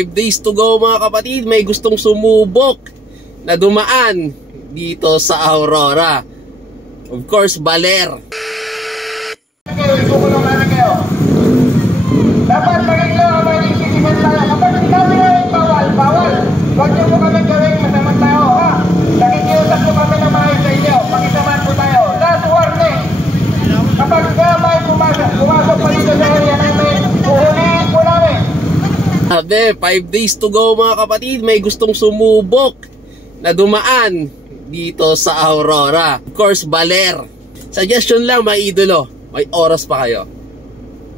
5 days to go mga kapatid, may gustong sumubok na dumaan dito sa Aurora. Of course, Baler. Ikukulong namin kayo. Dapat maging lang ang mga isisipan tayo. Kapag sinabi na yung bawal. Huwag niyo po kami gawin masama tayo, ha? Nakikiusap po kami na maayos sa inyo. Pakisamaan po tayo. Last warning. Kapag may pumasok pa dito sa area namin, uhulihin po namin. Sabi, 5 days to go mga kapatid, may gustong sumubok na dumaan dito sa Aurora. Of course, Baler. Suggestion lang mga idolo, may oras pa kayo.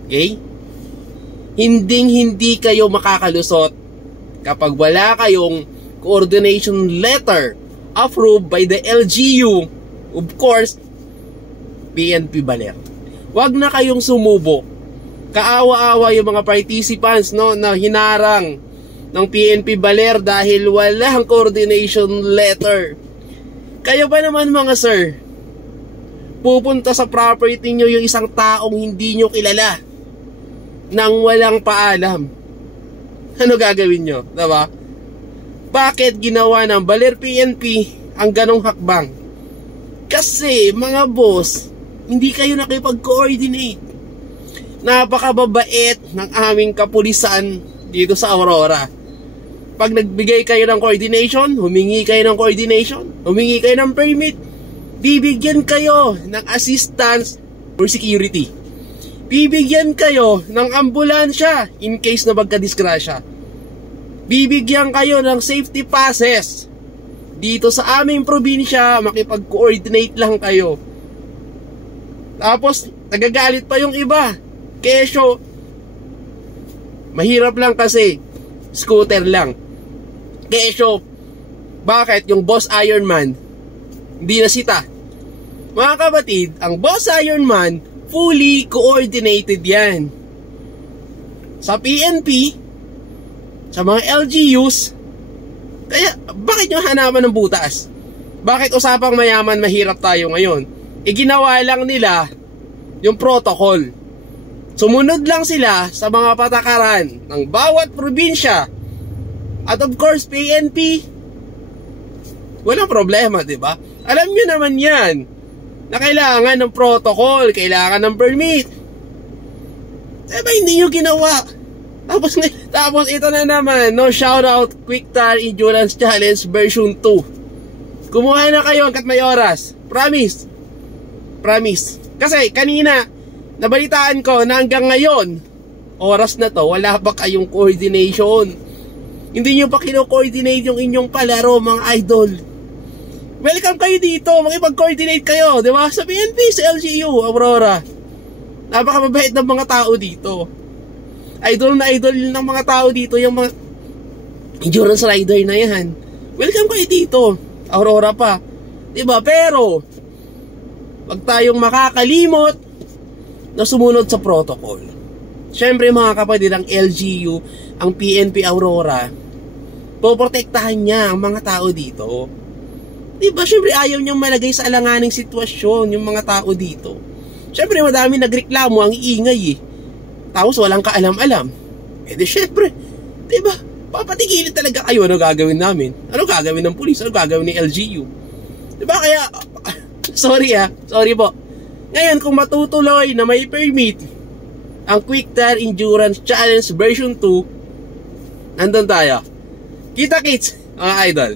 Okay? Hindi kayo makakalusot kapag wala kayong coordination letter approved by the LGU. Of course, PNP Baler. Wag na kayong sumubok. Kaawa-awa yung mga participants, no, na hinarang ng PNP Baler dahil walang coordination letter. Kayo ba naman mga sir, pupunta sa property nyo yung isang taong hindi nyo kilala nang walang paalam? Ano gagawin nyo? Diba? Bakit ginawa ng Baler PNP ang ganong hakbang? Kasi mga boss, hindi kayo nakipag-coordinate. Napakababait ng aming kapulisan dito sa Aurora. Pag nagbigay kayo ng coordination, humingi kayo ng coordination, humingi kayo ng permit, bibigyan kayo ng assistance for security. Bibigyan kayo ng ambulansya in case na magka-disgrasya. Bibigyan kayo ng safety passes. Dito sa aming probinsya, makipag-coordinate lang kayo. Tapos, nagagalit pa yung iba. Kesyo, mahirap lang kasi, scooter lang. Kesyo, bakit yung Boss Ironman hindi nasita? Mga kapatid, ang Boss Ironman, fully coordinated yan. Sa PNP, sa mga LGUs, kaya bakit nyo hanapan ng butas? Bakit usapang mayaman mahirap tayo ngayon? Ginawa lang nila yung protocol. Sumunod lang sila sa mga patakaran ng bawat probinsya. At of course, PNP, walang problema, di ba? Alam nyo naman yan, na kailangan ng protocol, kailangan ng permit. Diba hindi nyo ginawa? Tapos ito na naman, no, shoutout Quick Tire Endurance Challenge version 2. Kumuha na kayo hanggat may oras. Promise. Kasi kanina, nabalitaan ko na hanggang ngayon, oras na to, wala pa kayong coordination. Hindi nyo pa kino-coordinate yung inyong palaro, mga idol. Welcome kayo dito, makipag-coordinate kayo, di ba? Sa PNP, sa LGU, Aurora. Napakababait ng mga tao dito. Idol na idol ng mga tao dito, yung mga endurance rider na yan. Welcome kayo dito, Aurora pa. Di ba? Pero, wag tayong makakalimot na sumunod sa protocol. Siyempre mga kapatid, ang LGU, ang PNP Aurora, poprotektahan niya ang mga tao dito. Diba? Siyempre ayaw niyang malagay sa alanganing sitwasyon yung mga tao dito. Siyempre madami nagreklamo, ang iingay eh. Tapos walang kaalam-alam. Di siyempre, diba? Papatigilin talaga kayo. Ano gagawin namin? Ano gagawin ng pulis? Ano gagawin ng LGU? Diba? Kaya, sorry po. Ngayon, kung matutuloy na may permit ang Quick Tire Endurance Challenge version 2, nandun tayo. Kita kits, mga idol.